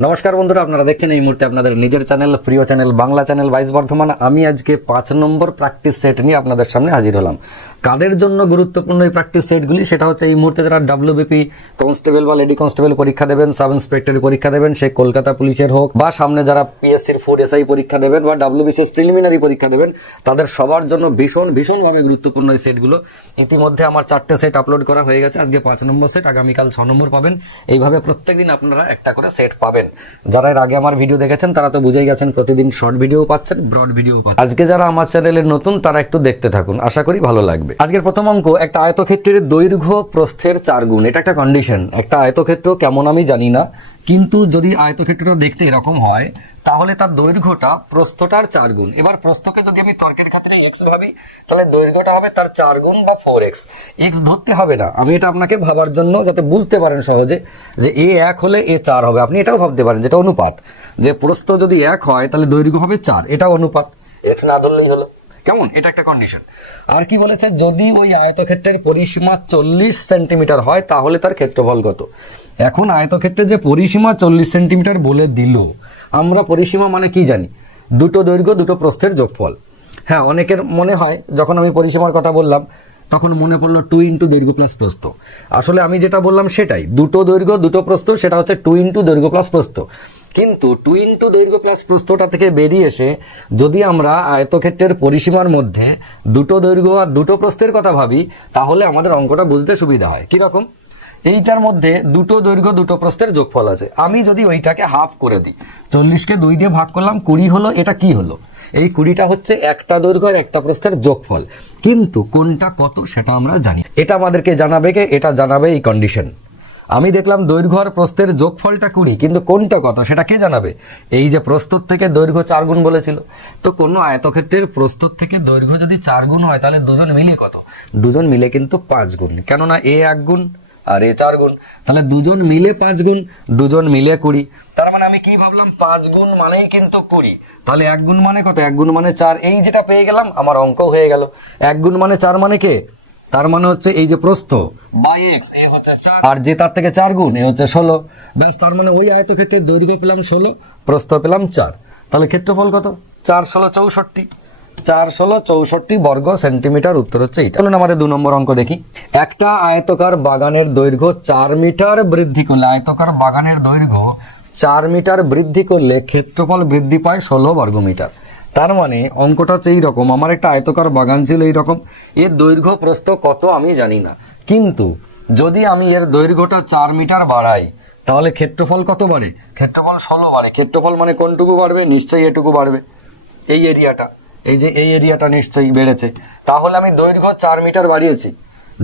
নমস্কার বন্ধুরা, আপনারা দেখছেন এই মুহূর্তে আপনাদের নিজের চ্যানেল, প্রিয় চ্যানেল, বাংলা চ্যানেল 22 বর্ধমান। আমি আজকে 5 নম্বর প্র্যাকটিস সেট নিয়ে আপনাদের সামনে হাজির হলাম। কাদের জন্য গুরুত্বপূর্ণ এই প্র্যাকটিস সেটগুলি, সেটা হচ্ছে এই মুহূর্তে যারা ডাব্লিউবিপি কনস্টেবল বা লেডি কনস্টেবল পরীক্ষা দেবেন, সাব ইন্সপেক্টরি পরীক্ষা দেবেন, সে কলকাতা পুলিশের হোক বা সামনে যারা পিএসসির ফুড এসআই পরীক্ষা দেবেন বা ডাব্লিউবিসিএস প্রিলিমিনারি পরীক্ষা দেবেন, তাদের সবার জন্য ভীষণভাবে গুরুত্বপূর্ণ এই সেটগুলো। ইতিমধ্যে আমার 4টে সেট আপলোড করা হয়ে গেছে। আজকে 5 নম্বর সেট, আগামীকাল 6 নম্বর পাবেন। এইভাবে প্রত্যেকদিন আপনারা একটা করে সেট পাবেন। যারা এর আগে আমার ভিডিও দেখেছেন তারা তো বুঝেই গেছেন, প্রতিদিন শর্ট ভিডিও পাচ্ছেন, ব্রড ভিডিও পাচ্ছেন। আজকে যারা আমার চ্যানেলে নতুন তারা একটু দেখতে থাকুন, আশা করি ভালো লাগবে। আজকের প্রথম অঙ্ক, একটা আয়তক্ষেত্রের দৈর্ঘ্য প্রস্থের 4 গুণ। এটা একটা কন্ডিশন। একটা আয়তক্ষেত্র কেমন আমি জানি না, কিন্তু যদি আয়তক্ষেত্রটা দেখতে এরকম হয় তাহলে তার দৈর্ঘ্যটা প্রস্থটার 4 গুণ। এবার প্রস্থকে যদি আমি তর্কের ক্ষেত্রে এক্স ভাবি, তাহলে দৈর্ঘ্যটা হবে তার 4 গুণ বা 4x। এক্স ধরতে হবে না, আমি এটা আপনাকে ভাবার জন্য যাতে বুঝতে পারেন সহজে যে এ 1 হলে এ 4 হবে। আপনি এটাও ভাবতে পারেন, যেটা অনুপাত, যে প্রস্থ যদি 1 হয় তাহলে দৈর্ঘ্য হবে 4, এটাও অনুপাত, এক্স না ধরলেই হলো। কেমন? এটা একটা কন্ডিশন। আর কি বলেছে, যদি ওই আয়তক্ষেত্রের পরিসীমা 40 সেন্টিমিটার হয় তাহলে তার ক্ষেত্রফল কত। এখন আয়তক্ষেত্রে যে পরিসীমা 40 সেন্টিমিটার বলে দিল, আমরা পরিসীমা মানে কি জানি? দুটো দৈর্ঘ্য দুটো প্রস্থের যোগফল। হ্যাঁ, অনেকের মনে হয় যখন আমি পরিসীমার কথা বললাম তখন মনে পড়লো 2 ইন্টু দৈর্ঘ্য প্লাস প্রস্থ। আসলে আমি যেটা বললাম সেটাই, দুটো দৈর্ঘ্য দুটো প্রস্থ, সেটা হচ্ছে 2 ইন্টু দৈর্ঘ্য প্লাস প্রস্থ। কিন্তু 2 ইন্টু দৈর্ঘ্য প্লাস প্রস্থটা থেকে বেরিয়ে এসে যদি আমরা আয়তক্ষেত্রের পরিসীমার মধ্যে দুটো দৈর্ঘ্য আর দুটো প্রস্থের কথা ভাবি, তাহলে আমাদের অঙ্কটা বুঝতে সুবিধা হয়। কিরকম? এইটার মধ্যে দুটো দৈর্ঘ্য দুটো প্রস্থের যোগফল আছে। আমি যদি ওইটাকে হাফ করে দিই, 40কে 2 দিয়ে ভাগ করলাম, 20 হলো। এটা কি হলো? এই 20টা হচ্ছে একটা দৈর্ঘ্য আর একটা প্রস্থের যোগফল। কিন্তু কোনটা কত সেটা আমরা জানি। এটা আমাদেরকে জানাবে কে? এটা জানাবে এই কন্ডিশন। আমি দেখলাম দৈর্ঘ্য আর প্রস্থের যোগফলটা 20, কিন্তু কোনটা কত সেটা কে জানাবে? এই যে প্রস্থর থেকে দৈর্ঘ্য 4 গুণ বলেছিল, তো কোনো আয়তক্ষেত্রের প্রস্থর থেকে দৈর্ঘ্য যদি 4 গুণ হয় তাহলে দুজন মিলে কত? দুজন মিলে কিন্তু 5 গুণ, কেননা এ 1 গুণ আর এ 4 গুণ, তাহলে দুজন মিলে 5 গুণ, দুজন মিলে 20। তার মানে আমি কি ভাবলাম, 5 গুণ মানেই কিন্তু 20, তাহলে 1 গুণ মানে কত? 1 গুণ মানে 4। এই যেটা পেয়ে গেলাম, আমার অঙ্ক হয়ে গেল। 1 গুণ মানে 4 মানে কে? তার মানে হচ্ছে এই যে প্রস্থ বাই এক্স, এ হচ্ছে 4, আর যে তার থেকে 4 গুণ, এ হচ্ছে 16। ব্যাস, তার মানে ওই আয়তক্ষেত্রের দৈর্ঘ্য পেলাম 16, প্রস্থ পেলাম 4। তাহলে ক্ষেত্রফল কত? 4 16 64, 4 16 64 বর্গ সেন্টিমিটার। উত্তর হচ্ছে এটা। চলুন আমাদের 2 নম্বর অঙ্ক দেখি। একটা আয়তকার বাগানের দৈর্ঘ্য 4 মিটার বৃদ্ধি করলে, আয়তকার বাগানের দৈর্ঘ্য 4 মিটার বৃদ্ধি করলে ক্ষেত্রফল বৃদ্ধি পায় 16 বর্গমিটার। তার মানে অঙ্কটা হচ্ছে এইরকম, আমার একটা আয়তকার বাগান ছিল এইরকম, এর দৈর্ঘ্য প্রস্থ কত আমি জানি না, কিন্তু যদি আমি এর দৈর্ঘ্যটা 4 মিটার বাড়াই তাহলে ক্ষেত্রফল কত বাড়ে? ক্ষেত্রফল 16 বাড়ে। ক্ষেত্রফল মানে কোনটুকু বাড়বে? নিশ্চয়ই এটুকু বাড়বে, এই এরিয়াটা, এই যে এই এরিয়াটা নিশ্চয়ই বেড়েছে। তাহলে আমি দৈর্ঘ্য 4 মিটার বাড়িয়েছি,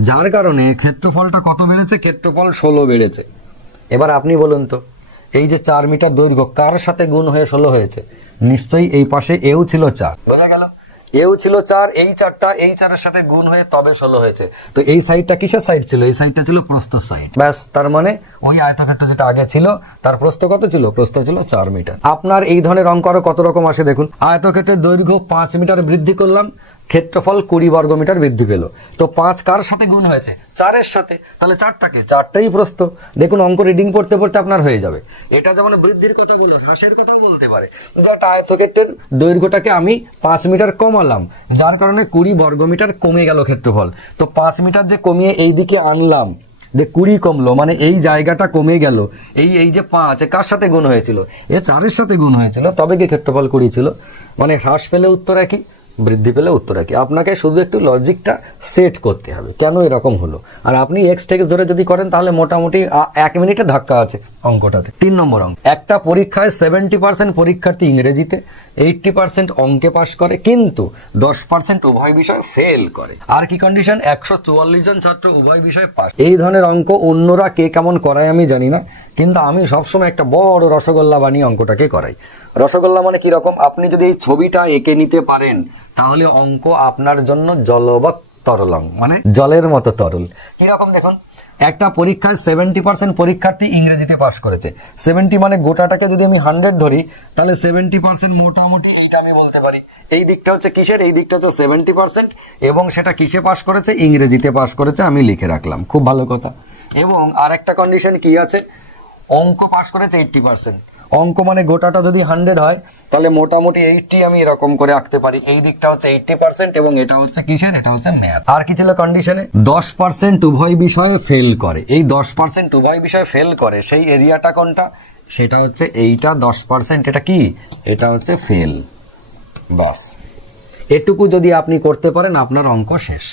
যার কারণে ক্ষেত্রফলটা কত বেড়েছে? ক্ষেত্রফল 16 বেড়েছে। এবার আপনি বলুন তো, এই যে 4 মিটার দৈর্ঘ্য কার সাথে গুণ হয়ে 16 হয়েছে? নিশ্চয়ই এই পাশে এও ছিল 4, বোঝা গেল? এও ছিল 4, এই 4টা এই 4-এর সাথে গুণ হয়ে তবে 16 হয়েছে। তো এই সাইডটা কিসের সাইড ছিল? এই সাইডটা ছিল প্রস্থ সাইড। ব্যাস, তার মানে ওই আয়তক্ষেত্র যেটা আগে ছিল তার প্রস্থ কত ছিল? প্রস্থ ছিল 4 মিটার। আপনার এই ধরনের অঙ্ক আরো কত রকম আসে দেখুন। আয়তক্ষেত্রের দৈর্ঘ্য 5 মিটার বৃদ্ধি করলাম, ক্ষেত্রফল 20 বর্গমিটার বৃদ্ধি পেল। তো 5 কার সাথে গুণ হয়েছে? 4-এর সাথে, তাহলে 4টাই প্রস্থ। দেখুন, অঙ্ক রিডিং পড়তে পড়তে আপনার হয়ে যাবে। এটা যেমন বৃদ্ধির কথা বললো, হ্রাসের কথাও বলতে পারে। যে একটা আয়তক্ষেত্রের দৈর্ঘ্যটাকে আমি 5 মিটার কমালাম, যার কারণে 20 বর্গমিটার কমে গেল ক্ষেত্রফল। তো 5 মিটার যে কমিয়ে এই দিকে আনলাম, যে 20 কমলো, মানে এই জায়গাটা কমে গেল। এই যে 5 কার সাথে গুণ হয়েছিল? এ 4-এর সাথে গুণ হয়েছিল, তবে কি ক্ষেত্রফল 20 ছিল। মানে হ্রাস পেলে উত্তর একই, বৃদ্ধি পেলে উত্তর একই। আপনাকে শুধু একটু লজিকটা সেট করতে হবে, কেন এরকম হলো। আর আপনি এক্স টেক্স ধরে যদি করেন তাহলে মোটামুটি 1 মিনিটে ধাক্কা আছে অঙ্কটাতে। 3 নম্বর অঙ্ক। একটা পরীক্ষায় 70% পরীক্ষার্থী ইংরেজিতে, 80% অঙ্কে পাশ করে, কিন্তু 10% উভয় বিষয় ফেল করে। আর কি কন্ডিশন? 144 জন ছাত্র উভয় বিষয়ে পাস। এই ধরনের অঙ্ক অন্যরা কে কেমন করায় আমি জানি না, কিন্তু আমি সবসময় একটা বড় রসগোল্লা বানিয়ে অঙ্কটাকে করাই। রসগোল্লা মানে কি রকম? আপনি যদি এই ছবিটা এঁকে নিতে পারেন তাহলে অঙ্ক আপনার জন্য জলবৎ তরলং, মানে জলের মতো তরল। কিরকম দেখুন, একটা পরীক্ষায় 70% পরীক্ষার্থী ইংরেজিতে পাশ করেছে। 70 মানে গোটাটাকে যদি আমি 100 ধরি, তাহলে 70% মোটামুটি এইটা আমি বলতে পারি। এই দিকটা হচ্ছে কিসের? এই দিকটা হচ্ছে 70%, এবং সেটা কিসে পাশ করেছে? ইংরেজিতে পাশ করেছে। আমি লিখে রাখলাম, খুব ভালো কথা। এবং আর একটা কন্ডিশন কি আছে? অঙ্ক পাশ করেছে 80%, অঙ্ক মানে গোটাটা যদি 100 হয় তাহলে মোটামুটি 80 আমি এরকম করে আঁকতে পারি। এই দিকটা হচ্ছে 80% এবং এটা হচ্ছে কিসের, এটা হচ্ছে ম্যাথ। আর কি ছিল কন্ডিশনে, 10% উভয় বিষয়ে ফেল করে। এই 10% উভয় বিষয়ে ফেল করে সেই এরিয়াটা কোনটা, সেটা হচ্ছে এইটা 10%, এটা কি, এটা হচ্ছে ফেল। বাস এটুকু যদি আপনি করতে পারেন আপনার অঙ্ক শেষ।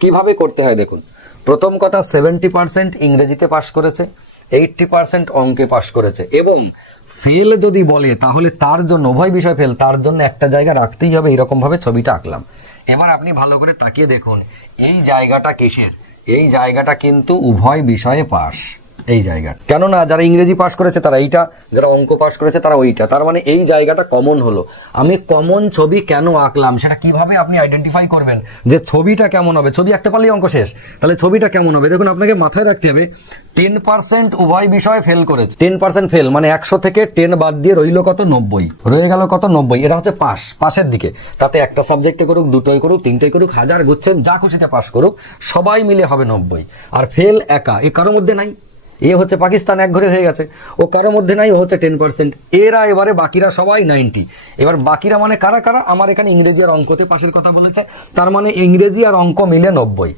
কিভাবে করতে হয় দেখুন, প্রথম কথা 70% ইংরেজিতে পাশ করেছে, 80% অঙ্কে পাশ করেছে, এবং ফেল যদি বলে তাহলে তার জন্য উভয় বিষয় ফেল, তার জন্য একটা জায়গা রাখতেই হবে। এরকম ভাবে ছবিটা আঁকলাম। এবার আপনি ভালো করে তাকিয়ে দেখুন এই জায়গাটা কিসের, এই জায়গাটা কিন্তু উভয় বিষয়ে পাশ। এই জায়গাটা কেননা যারা ইংরেজি পাশ করেছে তারা এইটা, যারা অঙ্ক পাশ করেছে তারা ওইটা, তার মানে এই জায়গাটা কমন হলো। আমি কমন ছবি কেন আঁকলাম সেটা কিভাবে আপনি আইডেন্টিফাই করবেন যে ছবিটা কেমন হবে। ছবি আঁকতে পারলেই অঙ্ক শেষ। তাহলে ছবিটা কেমন হবে দেখুন, আপনাকে মাথায় রাখতে হবে 10% উভয় বিষয়ে ফেল করেছে। 10% ফেল মানে 100 থেকে 10 বাদ দিয়ে রইল কত, 90, রয়ে গেল কত, 90। এটা হচ্ছে পাস, পাশের দিকে। তাতে একটা সাবজেক্টে করুক, দুটোই করুক, তিনটেই করুক, হাজার গুচ্ছেন যা খুশিতে পাস করুক, সবাই মিলে হবে 90। আর ফেল একা, এ কারোর মধ্যে নাই। এ হচ্ছে পাকিস্তান, এক ঘরে হয়ে গেছে, ও কারোর মধ্যে নাই, ও হচ্ছে 10%। এরা এবারে বাকিরা সবাই 90। এবার বাকিরা মানে কারা কারা, আমার এখানে ইংরেজি আর অঙ্কতে পাশের কথা বলেছে, তার মানে ইংরেজি আর অঙ্ক মিলে 90।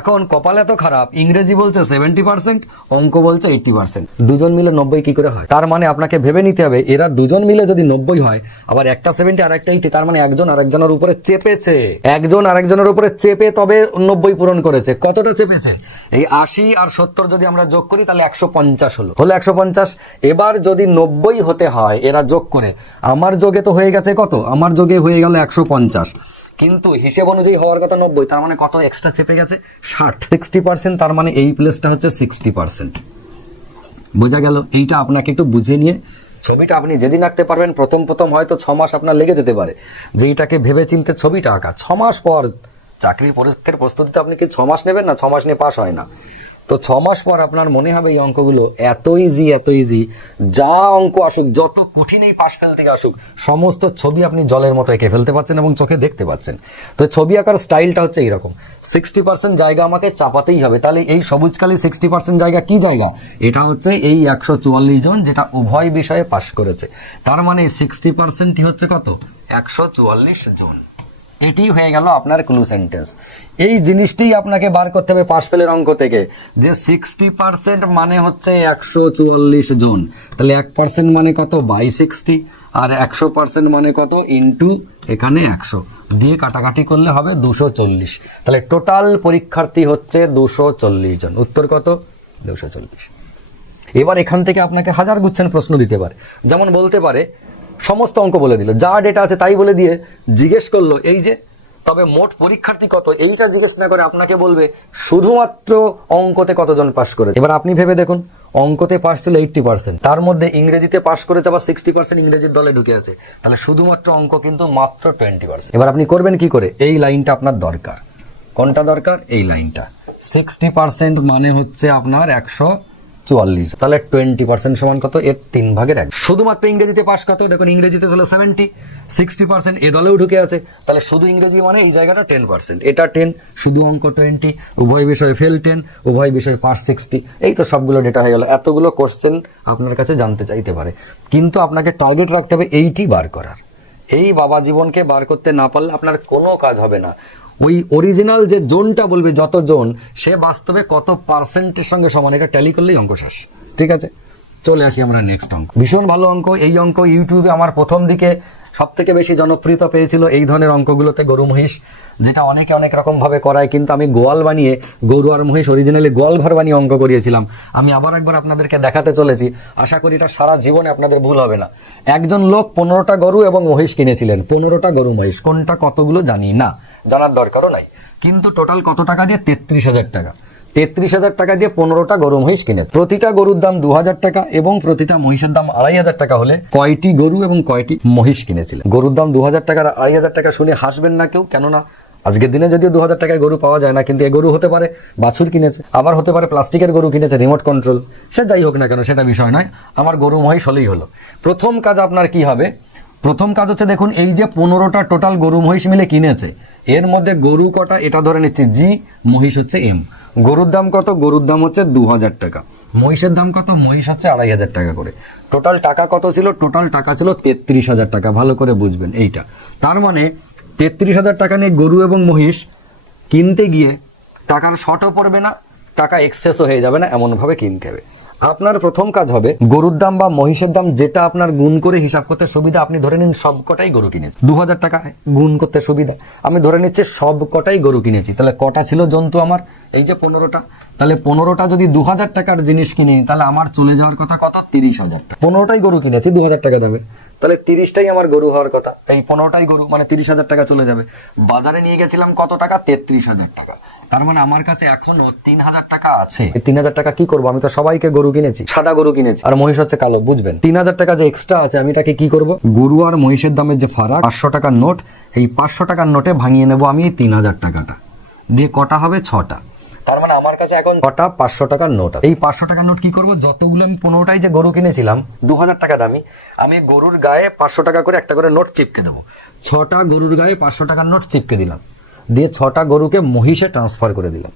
এখন কপাল এত খারাপ, ইংরেজি বলছে 70%, অঙ্ক বলছে 80%, দুজন মিলে 90 কি করে হয়? তার মানে আপনাকে ভেবে নিতে হবে এরা দুজন মিলে যদি 90 হয়, আবার একটা 70 আর একটা 80, তার মানে একজন আরেকজনের উপরে চেপেছে, একজন আরেকজনের উপরে চেপে তবে 90 পূরণ করেছে। কতটা চেপেছে, এই 80 আর 70 যদি আমরা যোগ করি তাহলে 150 হলো 150। এবার যদি 90 হতে হয় এরা যোগ করে, আমার যোগে তো হয়ে গেছে কত, আমার যোগে হয়ে গেল 150, কিন্তু হিসেব অনুযায়ী হওয়ার কথা 90, তার মানে কত এক্সট্রা চেপে গেছে, 60। তার মানে এই প্লেসটা হচ্ছে 60%। বোঝা গেল? এইটা আপনাকে একটু বুঝে নিয়ে ছবিটা আপনি যেদিন আঁকতে পারবেন, প্রথম হয়তো 6 মাস আপনার লেগে যেতে পারে যে এটাকে ভেবে চিনতে ছবিটা আঁকা। 6 মাস পর চাকরির পরীক্ষার প্রস্তুতিতে আপনি কি 6 মাস নেবেন না? 6 মাস নিয়ে পাস হয় না। তো 6 মাস পর আপনার মনে হবে এই অঙ্কগুলো এত ইজি, যা অঙ্ক আসুক, যত কঠিনই পাশ ফেল থেকে আসুক, সমস্ত ছবি আপনি জলের মতো এঁকে ফেলতে পারছেন এবং চোখে দেখতে পাচ্ছেন। তো ছবি আঁকার স্টাইলটা হচ্ছে এইরকম, 60% জায়গা আমাকে চাপাতেই হবে। তাহলে এই সবুজ কালি 60% জায়গা কি জায়গা, এটা হচ্ছে এই 144 জন যেটা উভয় বিষয়ে পাশ করেছে। তার মানে 60% হচ্ছে কত, 144 জন। এটি হয়ে গেল আপনার ক্লু সেন্টেন্স। এই জিনিসটি আপনাকে বার করতে হবে পাশ ফেলের অঙ্ক থেকে, যে 60% মানে হচ্ছে 144 জন। তাহলে 1% মানে কত, বাই 60, আর 100% মানে কত, ইন্টু এখানে 100 দিয়ে কাটাকাটি করলে হবে 240। তাহলে টোটাল পরীক্ষার্থী হচ্ছে 240 জন। উত্তর কত, 240। এবার এখান থেকে আপনাকে হাজার গুচ্ছেন প্রশ্ন দিতে পারে। যেমন বলতে পারে সমস্ত অঙ্ক বলে দিল, যা ডেটা আছে তাই বলে দিয়ে জিজ্ঞেস করলো এই যে তবে মোট পরীক্ষার্থী কত, এইটা জিজ্ঞেস না করে আপনাকে বলবে শুধুমাত্র অঙ্কতে কতজন পাশ করেছে। এবার আপনি ভেবে দেখুন, অঙ্কতে পাশ ছিল 80%, তার মধ্যে ইংরেজিতে পাশ করেছে আবার 60% ইংরেজির দলে ঢুকে আছে, তাহলে শুধুমাত্র অঙ্ক কিন্তু মাত্র 20%। এবার আপনি করবেন কি করে, এই লাইনটা আপনার দরকার। কোনটা দরকার, এই লাইনটা। 60% মানে হচ্ছে আপনার 144, তাহলে 20% সমান কত, এর 3/1। শুধুমাত্র ইংরেজিতে পাস কত, দেখুন ইংরেজিতে ছিল 70, 60% এ দলেও ঢুকে আছে, তাহলে শুধু ইংরেজি মানে এই জায়গাটা 10%, এটা 10, শুধু অঙ্ক 20, উভয় বিষয়ে ফেল 10, উভয় বিষয়ে পাস 60। এই তো সবগুলো ডেটা হয়ে গেল। এতগুলো কোশ্চেন আপনার কাছে জানতে চাইতে পারে, কিন্তু আপনাকে টার্গেট রাখতে হবে এইটি বার করার। এই বাবা জীবনকে বার করতে না পারলে আপনার কোনো কাজ হবে না। ওই অরিজিনাল যে জোনটা বলবে, যত জোন, সে বাস্তবে কত পার্সেন্টের সঙ্গে সমান, এটা ট্যালি করলেই অঙ্ক শেষ। ঠিক আছে, চলে আসি আমরা নেক্সট অঙ্ক। ভীষণ ভালো অঙ্ক। এই অঙ্ক ইউটিউবে আমার প্রথম দিকে সব থেকে বেশি জনপ্রিয়তা পেয়েছিল এই ধরনের অঙ্কগুলোতে, গরু মহিষ, যেটা অনেকে অনেক রকম ভাবে করায়, কিন্তু আমি গোয়াল বানিয়ে, গরু আর মহিষ অরিজিনালি গোয়াল ঘর বানিয়ে অঙ্ক করিয়েছিলাম। আমি আবার একবার আপনাদেরকে দেখাতে চলেছি, আশা করি এটা সারা জীবনে আপনাদের ভুল হবে না। একজন লোক 15টা গরু এবং মহিষ কিনেছিলেন, 15টা গরু মহিষ, কোনটা কতগুলো জানি না, জানার দরকারও নাই, কিন্তু টোটাল কত টাকা দিয়ে, 33,000 টাকা। 33,000 টাকা দিয়ে 15টা গরু মহিষ কিনে, প্রতিটা গরুর দাম 2,000 টাকা এবং প্রতিটা মহিষের দাম 2,500 টাকা হলে কয়টি গরু এবং কয়টি মহিষ কিনেছিলেন? গরুর দাম 2,000 টাকা আর 2,500 টাকা শুনে হাসবেন না কেউ, কেননা আজকের দিনে যদিও 2,000 টাকায় গরু পাওয়া যায় না, কিন্তু এই গরু হতে পারে বাছুর কিনেছে, আবার হতে পারে প্লাস্টিকের গরু কিনেছে, রিমোট কন্ট্রোল, সে যাই হোক না কেন সেটা বিষয় নয়, আমার গরু মহিষ হলেই হলো। প্রথম কাজ আপনার কি হবে, প্রথম কাজ হচ্ছে দেখুন এই যে 15টা টোটাল গরু মহিষ মিলে কিনেছে, এর মধ্যে গরু কটা এটা ধরে নিচ্ছে জি, মহিষ হচ্ছে এম। গরুর দাম কত, গরুর দাম হচ্ছে 2,000 টাকা। মহিষের দাম কত? মহিষ হচ্ছে 2,500 টাকা করে। টোটাল টাকা কত ছিল? টোটাল টাকা ছিল 33,000 টাকা। ভালো করে বুঝবেন এইটা। তার মানে 33,000 টাকা নিয়ে গরু এবং মহিষ কিনতে গিয়ে টাকার শর্টও পড়বে না, টাকা এক্সেসও হয়ে যাবে না, এমন ভাবে কিনতে হবে। আপনার প্রথম কাজ হবে গরুর দাম বা মহিষের দাম যেটা আপনার গুণ করে হিসাব করতে সুবিধা, আপনি ধরে নিন সবকটাই গরু কিনেছি, 2,000 টাকা গুণ করতে সুবিধা। আমি ধরে নিচ্ছি সবকটাই গরু কিনেছি। তাহলে কটা ছিল জন্তু আমার? এই যে 15টা। তাহলে 15টা যদি 2,000 টাকার জিনিস কিনি, তাহলে আমার চলে যাওয়ার কথা কত? 30,000 টাকা। 15টাই গরু কিনেছি 2,000 টাকা দামে, তাহলে 30টাই আমার গরু হওয়ার কথা। এই 15টাই গরু মানে 30,000 টাকা চলে যাবে। বাজারে নিয়ে গেছিলাম কত টাকা? 33,000 টাকা। তার মানে আমার কাছে এখনো 3,000 টাকা আছে। 3,000 টাকা কি করবো? আমি তো সবাইকে গরু কিনেছি, সাদা গরু কিনেছি, আর মহিষ হচ্ছে কালো, বুঝবেন? 3,000 টাকা যে এক্সট্রা আছে, আমি এটাকে কি করব? গরু আর মহিষের দামের যে ফারাক 500 টাকার নোট, এই 500 টাকার নোটে ভাঙিয়ে নেবো আমি এই 3,000 টাকাটা দিয়ে। কটা হবে? 6টা। তার মানে আমার কাছে এখন কটা 500 টাকার নোট আছে। এই 500 টাকার নোট কি করব? যতগুলো আমি 15টাই যে গরু কিনেছিলাম 2,000 টাকা দামি, আমি গরুর গায়ে 500 টাকা করে একটা করে নোট চিপকে দেবো। 6টা গরুর গায়ে 500 টাকার নোট চিপকে দিলাম, দিয়ে 6টা গরুকে মহিষে ট্রান্সফার করে দিলাম।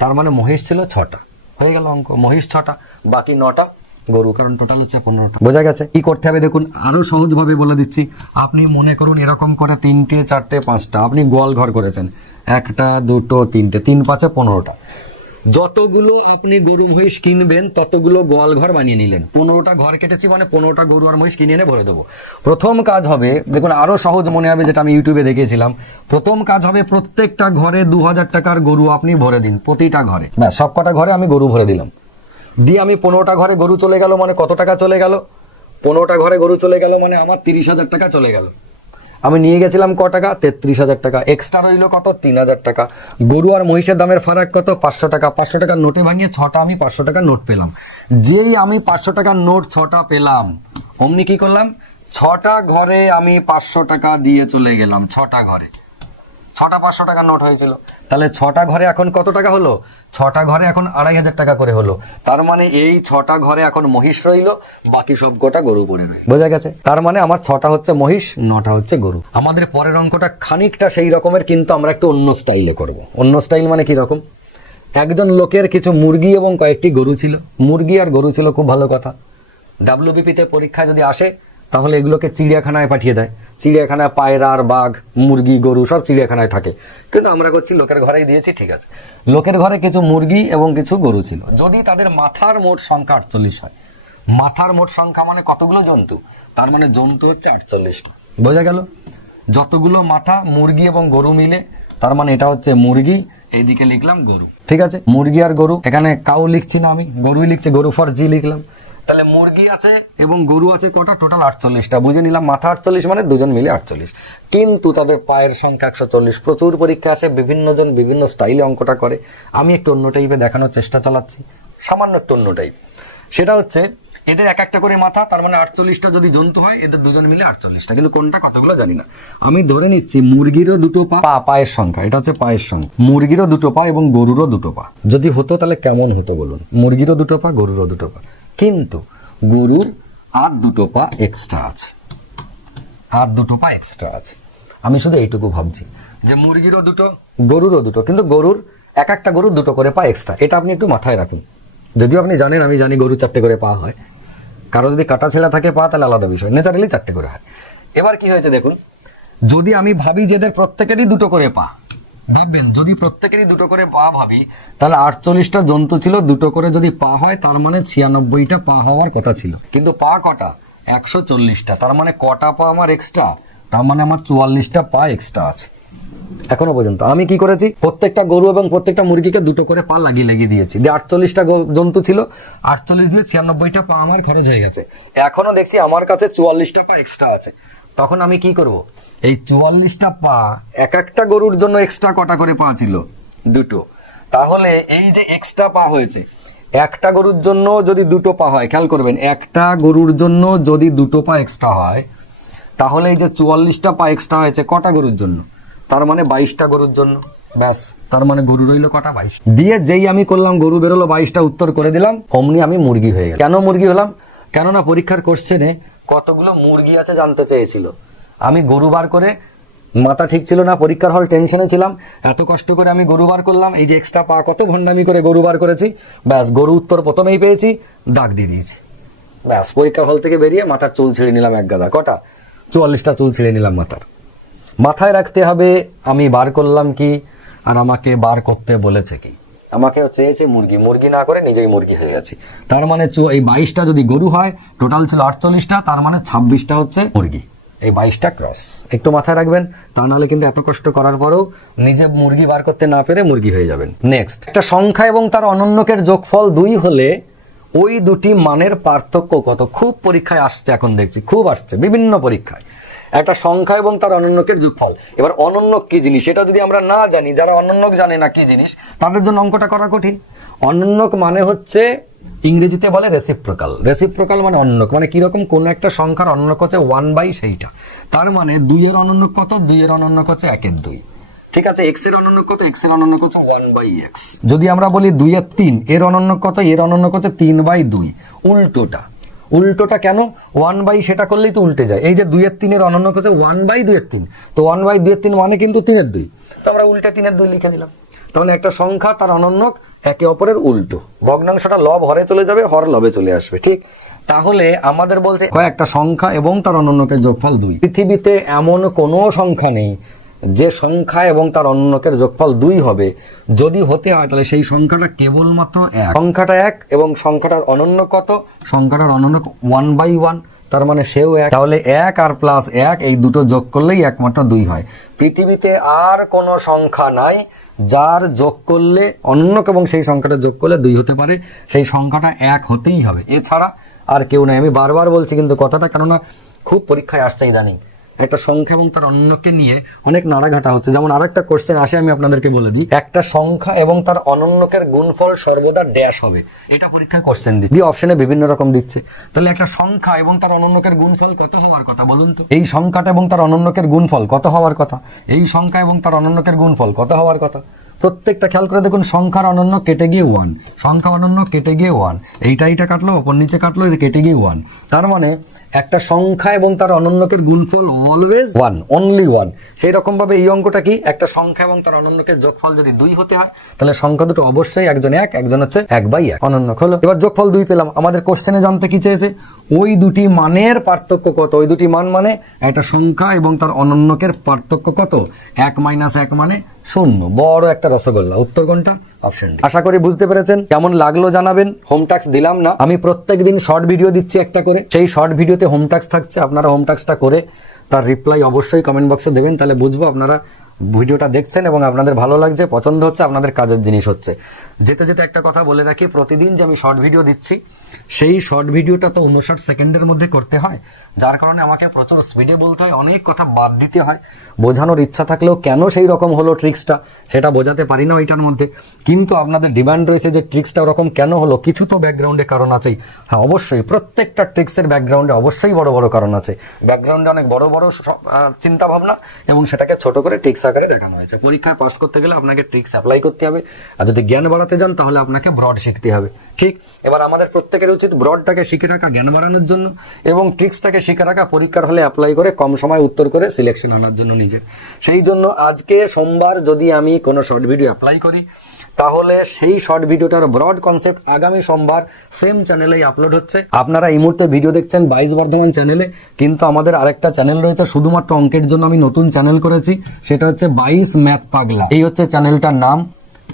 তার মানে মহিষ ছিল 6টা, হয়ে গেল অঙ্ক। মহিষ 6টা, বাকি 9টা গরু, কারণ টোটাল হচ্ছে 15টা। বোঝা গেছে? কি করতে হবে দেখুন, আরো সহজ ভাবে বলে দিচ্ছি। আপনি মনে করুন এরকম করে 3টে 4টে 5টা আপনি গোয়াল ঘর করেছেন, 1টা 2টো 3টে, 3 5 15টা। যতগুলো আপনি গরু মহিষ কিনবেন ততগুলো গোয়াল ঘর বানিয়ে নিলেন। 15টা ঘর কেটেছি মানে 15টা গরু আর মহিষ কিনে এনে ভরে দেবো। প্রথম কাজ হবে, দেখুন আরো সহজ মনে হবে, যেটা আমি ইউটিউবে দেখেছিলাম। প্রথম কাজ হবে প্রত্যেকটা ঘরে 2,000 টাকার গরু আপনি ভরে দিন, প্রতিটা ঘরে। ব্যাস, সবকটা ঘরে আমি গরু ভরে দিলাম। দিয়ে আমি 15টা ঘরে গরু চলে গেল মানে কত টাকা চলে গেল? 15টা ঘরে গরু চলে গেল মানে আমার 30,000 টাকা চলে গেল। আমি নিয়ে গেছিলাম ক টাকা? 33,000 টাকা। এক্সট্রা রইল কত? 3,000 টাকা। গরু আর মহিষের দামের ফারাক কত? 500 টাকা। 500 টাকার নোটে ভাঙিয়ে 6টা আমি 500 টাকার নোট পেলাম। যেই আমি 500 টাকার নোট 6টা পেলাম, অমনি কি করলাম? 6টা ঘরে আমি 500 টাকা দিয়ে চলে গেলাম। 6টা ঘরে 6টা 500 টাকার নোট হয়েছিল। তাহলে 6টা ঘরে এখন কত টাকা হলো? 6টা ঘরে এখন 2,500 টাকা করে হলো। তার মানে এই 6টা ঘরে এখন মহিষ রইলো, বাকি সব গোটা গরু পড়ে রইল। বোঝা গেছে? তার মানে আমার 6টা হচ্ছে মহিষ, 9টা হচ্ছে গরু। আমাদের পরের অঙ্কটা খানিকটা সেই রকমের, কিন্তু আমরা একটু অন্য স্টাইলে করব। অন্য স্টাইল মানে কি রকম? একজন লোকের কিছু মুরগি এবং কয়েকটি গরু ছিল। মুরগি আর গরু ছিল, খুব ভালো কথা। ডাব্লিউবিপিতে পরীক্ষায় যদি আসে তাহলে এগুলোকে চিড়িয়াখানায় পাঠিয়ে দেয়। চিড়িয়াখানায় পায়রা আর বাঘ, মুরগি, গরু সব চিড়িয়াখানায় থাকে, কিন্তু আমরা করছি লোকের ঘরেই দিয়েছি। ঠিক আছে, লোকের ঘরে কিছু মুরগি এবং কিছু গরু ছিল। যদি তাদের মাথার মোট সংখ্যা 48 হয়, মাথার মোট সংখ্যা মানে কতগুলো জন্তু? তার মানে জন্তু হচ্ছে 48টা। বোঝা গেল? যতগুলো মাথা মুরগি এবং গরু মিলে, তার মানে এটা হচ্ছে মুরগি, এইদিকে লিখলাম গরু। ঠিক আছে, মুরগি আর গরু। এখানে কাউ লিখছি না আমি, গরুই লিখছি, গরু ফর জি লিখলাম। তাহলে মুরগি আছে এবং গরু আছে কটা? টোটাল 48টা। বুঝে নিলাম মাথা 48 মানে দুজন মিলে 48, কিন্তু তাদের পায়ের সংখ্যা 140। প্রচুর পরীক্ষা আসে, বিভিন্ন জন বিভিন্ন স্টাইলে অঙ্কটা করে। আমি একটু অন্য টাইপে দেখানোর চেষ্টা চালাচ্ছি, সামান্য একটু অন্য টাইপ। সেটা হচ্ছে এদের এক একটা করে মাথা, তার মানে 48টা যদি জন্তু হয়, এদের দুজন মিলে 48টা, কিন্তু কোনটা কতগুলো জানি না। আমি ধরে নিচ্ছি মুরগিরও 2টো পা, পায়ের সংখ্যা, এটা হচ্ছে পায়ের সংখ্যা। মুরগিরও 2টো পা এবং গরুরও 2টো পা। যদি হতো তাহলে কেমন হতো বলুন? মুরগিরও 2টো পা, গরুরও 2টো পা, কিন্তু গরুর আর 2টো পা এক্সট্রা আছে, আর 2টো পা এক্সট্রা আছে। আমি শুধু এইটুকু ভাবছি যে মুরগিরও 2টো, গরুরও 2টো, কিন্তু গরুর এক একটা গরুর 2টো করে পা এক্সট্রা। এটা আপনি একটু মাথায় রাখুন। যদিও আপনি জানেন, আমি জানি গরু 4টে করে পা হয়, কারো যদি কাটা ছেঁড়া থাকে পা তাহলে আলাদা বিষয়, নেচারালি 4টে করে হয়। এবার কি হয়েছে দেখুন, যদি আমি ভাবি যে এদের প্রত্যেকেরই 2টো করে পা, ভাববেন যদি প্রত্যেকেরই 2টো করে পা ভাবি, তাহলে 48টা জন্তু ছিল, 2টো করে যদি পা হয় তার মানে 96টা পা হওয়ার কথা ছিল, কিন্তু পা কটা? 140টা। তার মানে কটা পা আমার এক্সট্রা? তার মানে আমার 44টা পা এক্সট্রা আছে। এখনো পর্যন্ত আমি কি করেছি? প্রত্যেকটা গরু এবং প্রত্যেকটা মুরগিকে 2টো করে পা লাগিয়ে দিয়েছি। দিয়ে 48টা জন্তু ছিল, 48 দিয়ে 96টা পা আমার খরচ হয়ে গেছে। এখনো দেখছি আমার কাছে 44টা পা এক্সট্রা আছে। তখন আমি কি করব? এই 44টা পা, এক একটা গরুর জন্য এক্সট্রা কটা করে পা ছিল? 2টো। তাহলে এই যে এক্সট্রা পা হয়েছে, একটা গরুর জন্য যদি 2টো পা হয়, খেয়াল করবেন, একটা গরুর জন্য যদি 2টো পা এক্সট্রা হয়, তাহলে এই যে 44টা পা এক্সট্রা হয়েছে কটা গরুর জন্য? তার মানে 22টা গরুর জন্য। ব্যাস, তার মানে গরু রইল কটা? 22। দিয়ে যেই আমি করলাম গরু বেরোলো 22টা, উত্তর করে দিলাম, অমনি আমি মুরগি হয়ে গেলাম। কেন মুরগি হলাম? কেননা পরীক্ষার কোশ্চেনে কতগুলো মুরগি আছে জানতে চেয়েছিল। আমি গরু বার করে মাথা ঠিক ছিল না, পরীক্ষার হল টেনশনে ছিলাম, এত কষ্ট করে আমি গরু বার করলাম, এই যে এক্সট্রা পা কত ভণ্ডামি করে গরু বার করেছি, ব্যাস গরু উত্তর প্রথমেই পেয়েছি, দাগ দিয়ে দিয়েছি, ব্যাস পরীক্ষার হল থেকে বেরিয়ে মাথার চুল ছিঁড়ে নিলাম এক গাদা, কটা 44টা চুল ছিঁড়ে নিলাম মাথার। মাথায় রাখতে হবে আমি বার করলাম কি আর আমাকে বার করতে বলেছে কি। আমাকে চেয়েছে মুরগি, মুরগি না করে নিজেই মুরগি হয়ে গেছি, তার মানে এই 22টা যদি গরু হয়, টোটাল ছিল 48টা, তার মানে 26টা হচ্ছে মুরগি, এই 22টা ক্রস। একটু মাথায় রাখবেন, তা নাহলে কিন্তু এত কষ্ট করার পরেও নিজে মুরগি বার করতে না পেরে মুরগি হয়ে যাবেন। নেক্সট, একটা সংখ্যা এবং তার অনন্যকের যোগফল 2 হলে ওই দুটি মানের পার্থক্য কত? খুব পরীক্ষায় আসছে, এখন দেখছি খুব আসছে বিভিন্ন পরীক্ষায়, একটা সংখ্যা এবং তার অনন্যকের যোগফল। এবার অনন্যক কি জিনিস সেটা যদি আমরা না জানি, যারা অনন্যক জানে না কি জিনিস, তাদের জন্য অঙ্কটা করা কঠিন। অনন্যক মানে হচ্ছে ইংরেজিতে বলে রেসিপ্রোকাল। রেসিপ্রোকাল মানে অনন্যক, মানে কিরকম, কোন একটা সংখ্যার অনন্যক হচ্ছে 1/, সেইটা। তার মানে 2 এর অনন্যক কত? 2 এর অনন্যক হচ্ছে 1 এর 2। ঠিক আছে, x এর অনন্যক কত? x এর অনন্যক হচ্ছে 1/x। যদি আমরা বলি 2 এর 3, এর অনন্যক কত? এর অনন্যক হচ্ছে 3/2। উল্টোটা কেন? 1/, সেটা করলেই তো উল্টে যায়। এই যে 2 এর 3 এর অনন্যক হচ্ছে 1/2 এর 3, তো 1/2 এর 3 মানে কিন্তু 3 এর 2, তো আমরা উল্টে 3 এর 2 লিখে দিলাম। তাহলে একটা সংখ্যা তার অনন্যক একে অপরের উল্টো, ভগ্নাংশটা লব হরে চলে যাবে, হর লবে চলে আসবে। ঠিক, তাহলে আমাদের বলছে একটা সংখ্যা এবং তার অনন্যকের যোগফল 2। পৃথিবীতে এমন কোনো সংখ্যা নেই যে সংখ্যা এবং তার অনন্যকের যোগফল 2 হবে। যদি হতে হয় তাহলে সেই সংখ্যাটা কেবলমাত্র 1। সংখ্যাটা 1 এবং সংখ্যাটার অনন্য কত? সংখ্যাটার অনন্য 1/1, তার মানে সেও 1। তাহলে 1 আর প্লাস 1 এই দুটো যোগ করলেই একমাত্র 2 হয়। পৃথিবীতে আর কোনো সংখ্যা নাই যার যোগ করলে অনন্যক এবং সেই সংখ্যাটা যোগ করলে 2 হতে পারে, সেই সংখ্যাটা 1 হতেই হবে, এছাড়া আর কেউ নাই। আমি বারবার বলছি কিন্তু কথাটা, কেননা খুব পরীক্ষায় আসছে ইদানিং একটা সংখ্যা এবং তার অনন্যকে নিয়ে অনেক নাড়াঘাটা হচ্ছে। যেমন আরেকটা কোশ্চেন আসে, আমি আপনাদেরকে বলে দিই, একটা সংখ্যা এবং তার অনন্যকের গুণফল সর্বদা ড্যাশ হবে, এটা পরীক্ষায় কোশ্চেন দিচ্ছে, অপশনে বিভিন্ন রকম দিচ্ছে। তাহলে একটা সংখ্যা এবং তার অনন্যকের গুণফল কত হওয়ার কথা বলুন তো? এই সংখ্যাটা এবং তার অনন্যকের গুণফল কত হওয়ার কথা? এই সংখ্যা এবং তার অনন্যকের গুণফল কত হওয়ার কথা? প্রত্যেকটা খেয়াল করে দেখুন, সংখ্যার অনন্য কেটে গিয়ে 1, সংখ্যা অনন্য কেটে গিয়ে 1, এইটা কাটলো, ওপর নিচে কাটলো, কেটে গিয়ে 1। তার মানে একটা সংখ্যা এবং তার অনন্যকের গুণফল অলওয়েজ 1, অনলি 1। সেই রকম ভাবে এই অঙ্কটা কি, একটা সংখ্যা এবং তার অনন্যকের যোগফল যদি 2 হতে হয়, তাহলে সংখ্যা দুটো অবশ্যই একজন 1, একজন হচ্ছে 1/1, অনন্যক হলো। এবার যোগফল 2 পেলাম, আমাদের কোশ্চেনে জানতে কি চেয়েছে? ওই দুটি মানের পার্থক্য কত? ওই দুটি মান মানে একটা সংখ্যা এবং তার অনন্যকের পার্থক্য কত? 1 - 1 মানে 0। বড় একটা রসগোল্লা। উত্তর কোনটা? Option D. আশা করি বুঝতে পেরেছেন। কেমন লাগলো জানাবেন। হোম টাস্ক দিলাম না, আমি প্রত্যেকদিন শর্ট ভিডিও দিচ্ছি একটা করে, সেই শর্ট ভিডিওতে হোম টাস্ক থাকছে। আপনারা হোম টাস্কটা করে তার রিপ্লাই অবশ্যই কমেন্ট বক্সে দেবেন, তাহলে বুঝবো আপনারা ভিডিওটা দেখছেন এবং আপনাদের ভালো লাগছে, পছন্দ হচ্ছে, আপনাদের কাজের জিনিস হচ্ছে। যেতে যেতে একটা কথা বলে রাখি, প্রতিদিন যে আমি শর্ট ভিডিও দিচ্ছি, সেই শর্ট ভিডিওটা তো 59 সেকেন্ডের মধ্যে করতে হয়, যার কারণে আমাকে প্রচুর স্পিডে বলতে হয়, অনেক কথা বাদ দিতে হয়। বোঝানোর ইচ্ছা থাকলেও কেন সেই রকম হলো ট্রিক্সটা, সেটা বোঝাতে পারি না ওইটার মধ্যে। কিন্তু আপনাদের ডিমান্ড রয়েছে যে ট্রিক্সটা ওরকম কেন হলো, কিছু তো ব্যাকগ্রাউন্ডে কারণ আছেই। হ্যাঁ, অবশ্যই প্রত্যেকটা ট্রিক্সের ব্যাকগ্রাউন্ডে অবশ্যই বড় বড় কারণ আছে, ব্যাকগ্রাউন্ডে অনেক বড় বড় চিন্তা ভাবনা, এবং সেটাকে ছোট করে ট্রিক্স আকারে দেখানো হয়েছে। পরীক্ষায় পাস করতে গেলে আপনাকে ট্রিক্স অ্যাপ্লাই করতে হবে, আর যদি জ্ঞান বাড়াতে যান তাহলে আপনাকে ব্রড শিখতে হবে। ঠিক, এবার আমাদের প্রত্যেকের উচিত ব্রডটাকে শিখে রাখা জ্ঞান বাড়ানোর জন্য, এবং ট্রিক্সটাকে শিখে রাখা পরীক্ষার হলে অ্যাপ্লাই করে কম সময় উত্তর করে সিলেকশন আনার জন্য নিজের। সেই জন্য আজকে সোমবার যদি আমি কোনো শর্ট ভিডিও অ্যাপ্লাই করি, তাহলে সেই শর্ট ভিডিওটার ব্রড কনসেপ্ট আগামী সোমবার সেম চ্যানেলেই আপলোড হচ্ছে। আপনারা এই মুহূর্তে ভিডিও দেখছেন 22 বর্ধমান চ্যানেলে, কিন্তু আমাদের আরেকটা চ্যানেল রয়েছে শুধুমাত্র অঙ্কের জন্য, আমি নতুন চ্যানেল করেছি, সেটা হচ্ছে 22 ম্যাথ পাগলা। এই হচ্ছে চ্যানেলটার নাম,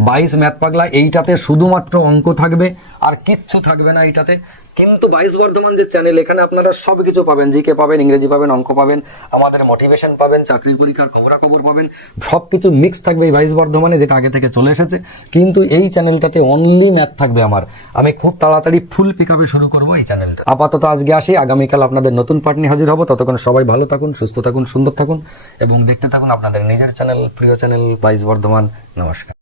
22 ম্যাথ পাগলা। এইটাতে শুধুমাত্র অঙ্ক থাকবে, আর কিচ্ছু থাকবে না এইটাতে। কিন্তু 22 বর্ধমান যে চ্যানেল, এখানে আপনারা সবকিছু পাবেন, জিকে পাবেন, ইংরেজি পাবেন, অঙ্ক পাবেন, আমাদের মোটিভেশন পাবেন, চাকরির পরীক্ষার খবরাখবর পাবেন, সবকিছু মিক্স থাকবে এই 22 বর্ধমানে, যেটা আগে থেকে চলে এসেছে। কিন্তু এই চ্যানেলটাতে অনলি ম্যাথ থাকবে আমার। আমি খুব তাড়াতাড়ি ফুল পিকআপে শুরু করবো এই চ্যানেলটা। আপাতত আজকে আসি, আগামীকাল আপনাদের নতুন পার্ট নিয়ে হাজির হবো। ততক্ষণ সবাই ভালো থাকুন, সুস্থ থাকুন, সুন্দর থাকুন, এবং দেখতে থাকুন আপনাদের নিজের চ্যানেল, প্রিয় চ্যানেল 22 বর্ধমান। নমস্কার।